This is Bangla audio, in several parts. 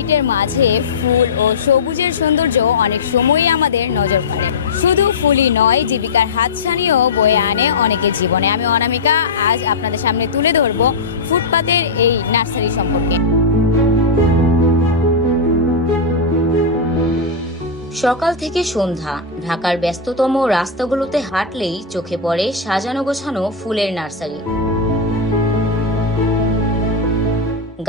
ভিটের মাঝে ফুল ও সবুজের সৌন্দর্য অনেক সময়ই আমাদের নজর কাড়ে। শুধু ফুলই নয়, জীবিকার হাতছানিও বয়ে আনে অনেকের জীবনে। আমি অনামিকা আজ আপনাদের সামনে তুলে ধরব ফুটপাতের এই নার্সারি সম্পর্কে। সকাল থেকে সন্ধ্যা ঢাকার ব্যস্ততম রাস্তাগুলোতে হাঁটলেই চোখে পড়ে সাজানো গোছানো ফুলের নার্সারি।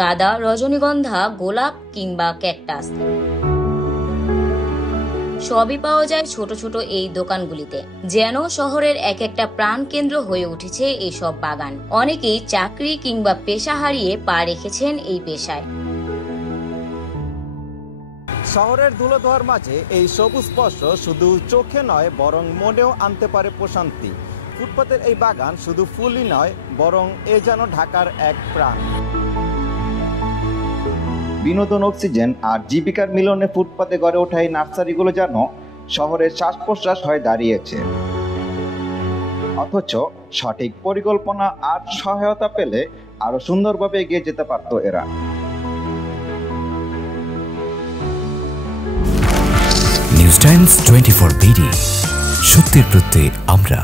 গাঁদা, রজনীগন্ধা, গোলাপ কিংবা ক্যাকটাস সবই পাওয়া যায় ছোট ছোট এই দোকানগুলিতে। যেন শহরের এক একটা প্রাণ কেন্দ্র হয়ে উঠেছে এইসব বাগান। অনেকেই চাকরি কিংবা পেশা হারিয়ে পা রেখেছেন এই পেশায়। শহরের ধুলোধোয়ার মাঝে এই সবুজ স্পর্শ শুধু চোখে নয় বরং মনেও আনতে পারে প্রশান্তি। ফুটপাতের এই বাগান শুধু ফুলই নয়, বরং এ যেন ঢাকার এক প্রাণ। বিনোদন, অক্সিজেন আর জীবিকার মিলনে ফুটপাতে গড়ে ওঠা এই নার্সারিগুলো যেন শহরের শ্বাস প্রশ্বাস হয়ে দাঁড়িয়েছে। অথচ সঠিক পরিকল্পনা আর সহায়তা পেলে আরো সুন্দরভাবে এগিয়ে যেতে পারত এরা। নিউজ টাইমস 24 বিডি, সত্যের প্রত্যয়ে আমরা।